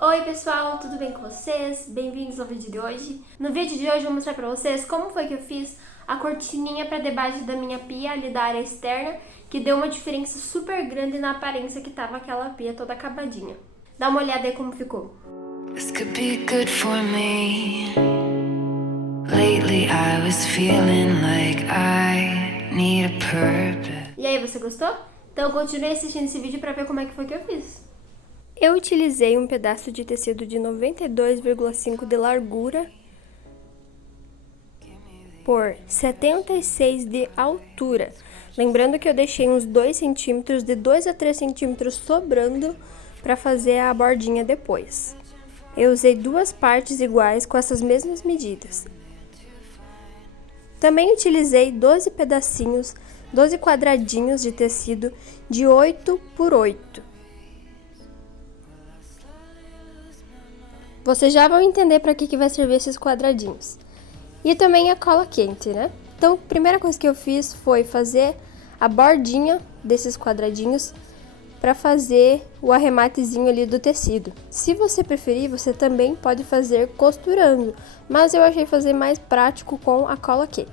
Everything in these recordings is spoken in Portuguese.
Oi pessoal, tudo bem com vocês? Bem-vindos ao vídeo de hoje. No vídeo de hoje eu vou mostrar pra vocês como foi que eu fiz a cortininha pra debaixo da minha pia, ali da área externa, que deu uma diferença super grande na aparência que tava aquela pia toda acabadinha. Dá uma olhada aí como ficou. This could be good for me. Lately I was feeling like I need a purpose. E aí, você gostou? Então continue assistindo esse vídeo pra ver como é que foi que eu fiz. Eu utilizei um pedaço de tecido de 92,5 de largura por 76 de altura. Lembrando que eu deixei uns 2 centímetros, de 2 a 3 centímetros sobrando para fazer a bordinha depois. Eu usei duas partes iguais com essas mesmas medidas. Também utilizei 12 pedacinhos, 12 quadradinhos de tecido de 8 por 8. Vocês já vão entender para que vai servir esses quadradinhos. E também a cola quente, né? Então, a primeira coisa que eu fiz foi fazer a bordinha desses quadradinhos para fazer o arrematezinho ali do tecido. Se você preferir, você também pode fazer costurando, mas eu achei fazer mais prático com a cola quente.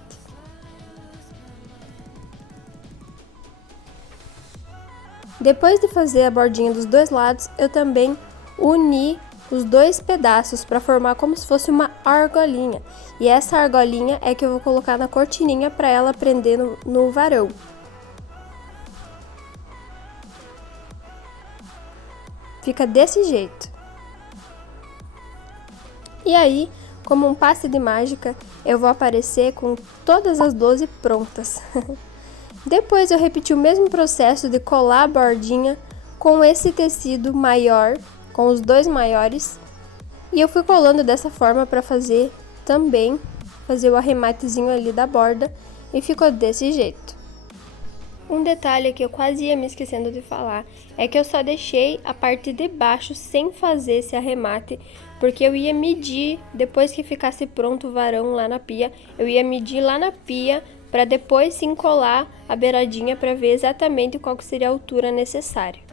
Depois de fazer a bordinha dos dois lados, eu também uni os dois pedaços para formar como se fosse uma argolinha. E essa argolinha é que eu vou colocar na cortininha para ela prender no varão. Fica desse jeito. E aí, como um passe de mágica, eu vou aparecer com todas as 12 prontas. Depois eu repeti o mesmo processo de colar a bordinha com esse tecido maior, com os dois maiores, e eu fui colando dessa forma para fazer o arrematezinho ali da borda, e ficou desse jeito. Um detalhe que eu quase ia me esquecendo de falar é que eu só deixei a parte de baixo sem fazer esse arremate, porque eu ia medir, depois que ficasse pronto o varão lá na pia, eu ia medir lá na pia para depois sim colar a beiradinha para ver exatamente qual que seria a altura necessária.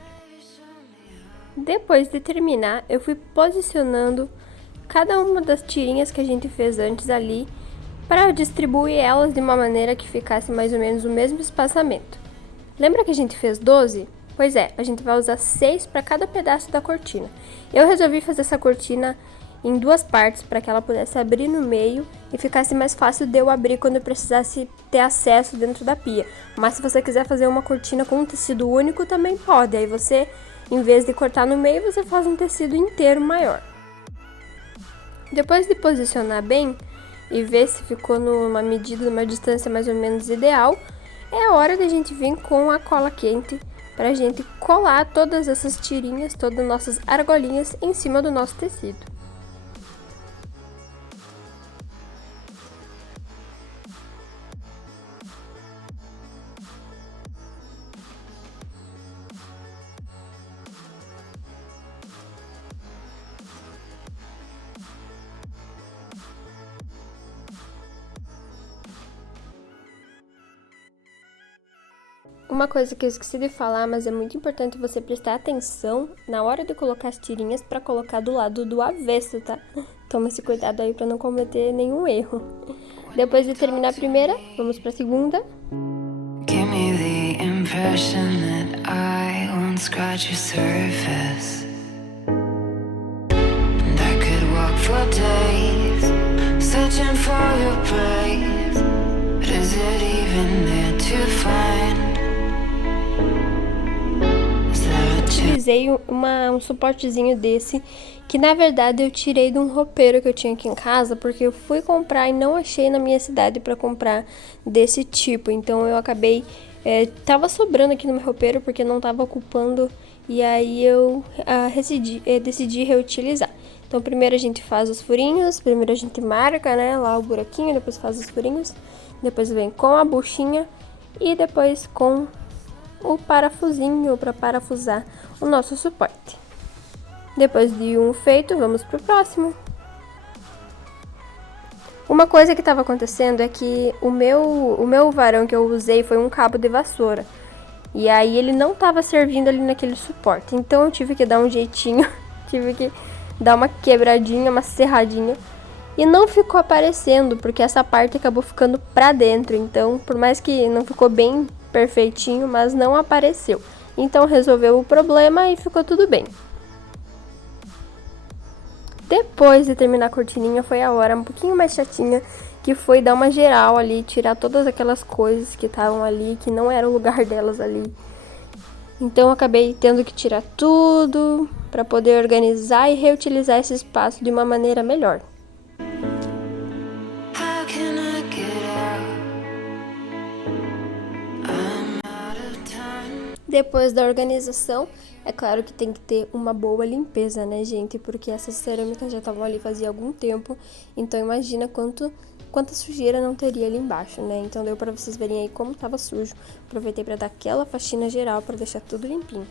Depois de terminar, eu fui posicionando cada uma das tirinhas que a gente fez antes ali para distribuir elas de uma maneira que ficasse mais ou menos o mesmo espaçamento. Lembra que a gente fez 12? Pois é, a gente vai usar 6 para cada pedaço da cortina. Eu resolvi fazer essa cortina em duas partes para que ela pudesse abrir no meio e ficasse mais fácil de eu abrir quando eu precisasse ter acesso dentro da pia. Mas se você quiser fazer uma cortina com um tecido único, também pode. Aí você, em vez de cortar no meio, você faz um tecido inteiro maior. Depois de posicionar bem e ver se ficou numa medida, numa distância mais ou menos ideal, é a hora da gente vir com a cola quente pra gente colar todas essas tirinhas, todas as nossas argolinhas em cima do nosso tecido. Uma coisa que eu esqueci de falar, mas é muito importante você prestar atenção na hora de colocar as tirinhas para colocar do lado do avesso, tá? Toma esse cuidado aí para não cometer nenhum erro. Depois de terminar a primeira, vamos para a segunda. Give me the impression that I won't scratch your surface. And I could walk for days, searching for your praise. But is it even there to find? Utilizei um suportezinho desse, que na verdade eu tirei de um roupeiro que eu tinha aqui em casa, porque eu fui comprar e não achei na minha cidade para comprar desse tipo. Então eu acabei, tava sobrando aqui no meu roupeiro porque não tava ocupando, e aí eu decidi reutilizar. Então primeiro a gente faz os furinhos, primeiro a gente marca, né, lá o buraquinho, depois faz os furinhos, depois vem com a buchinha e depois com o parafusinho para parafusar o nosso suporte. Depois de um feito, vamos pro próximo. Uma coisa que estava acontecendo é que o meu varão que eu usei foi um cabo de vassoura. E aí ele não estava servindo ali naquele suporte. Então eu tive que dar um jeitinho, tive que dar uma quebradinha, uma serradinha. E não ficou aparecendo, porque essa parte acabou ficando pra dentro. Então, por mais que não ficou bem perfeitinho, mas não apareceu. Então, resolveu o problema e ficou tudo bem. Depois de terminar a cortininha, foi a hora um pouquinho mais chatinha, que foi dar uma geral ali, tirar todas aquelas coisas que estavam ali, que não era o lugar delas ali. Então, eu acabei tendo que tirar tudo para poder organizar e reutilizar esse espaço de uma maneira melhor. Depois da organização, é claro que tem que ter uma boa limpeza, né, gente? Porque essas cerâmicas já estavam ali fazia algum tempo, então imagina quanta sujeira não teria ali embaixo, né? Então deu pra vocês verem aí como tava sujo. Aproveitei pra dar aquela faxina geral pra deixar tudo limpinho.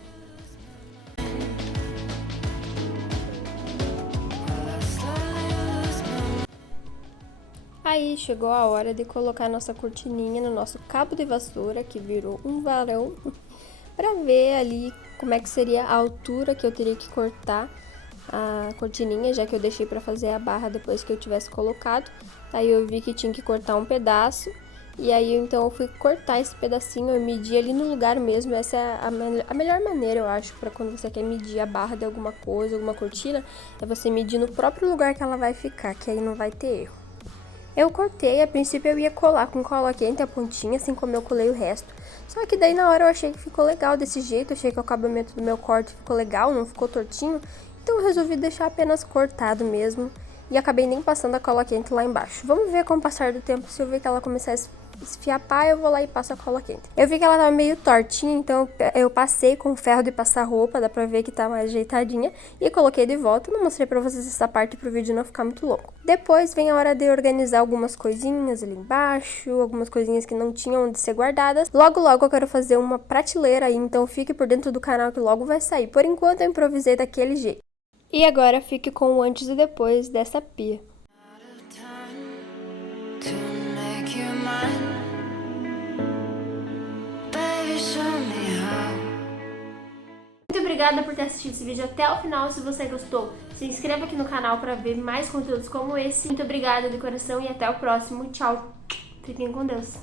Aí chegou a hora de colocar nossa cortininha no nosso cabo de vassoura, que virou um varão, para ver ali como é que seria a altura que eu teria que cortar a cortininha, já que eu deixei para fazer a barra depois que eu tivesse colocado. Aí eu vi que tinha que cortar um pedaço, e aí então eu fui cortar esse pedacinho, eu medi ali no lugar mesmo. Essa é a melhor maneira, eu acho, para quando você quer medir a barra de alguma coisa, alguma cortina, é você medir no próprio lugar que ela vai ficar, que aí não vai ter erro. Eu cortei, a princípio eu ia colar com cola quente a pontinha, assim como eu colei o resto. Só que daí na hora eu achei que ficou legal desse jeito, achei que o acabamento do meu corte ficou legal, não ficou tortinho. Então eu resolvi deixar apenas cortado mesmo e acabei nem passando a cola quente lá embaixo. Vamos ver com o passar do tempo, se eu ver que ela começar a esfiapar, eu vou lá e passo a cola quente. Eu vi que ela tava meio tortinha, então eu passei com o ferro de passar roupa, dá pra ver que tá mais ajeitadinha, e coloquei de volta. Não mostrei pra vocês essa parte pro vídeo não ficar muito longo. Depois vem a hora de organizar algumas coisinhas ali embaixo, algumas coisinhas que não tinham onde ser guardadas. Logo eu quero fazer uma prateleira aí, então fique por dentro do canal que logo vai sair. Por enquanto eu improvisei daquele jeito. E agora fique com o antes e depois dessa pia. Muito obrigada por ter assistido esse vídeo até o final. Se você gostou, se inscreva aqui no canal para ver mais conteúdos como esse. Muito obrigada de coração e até o próximo. Tchau. Fiquem com Deus.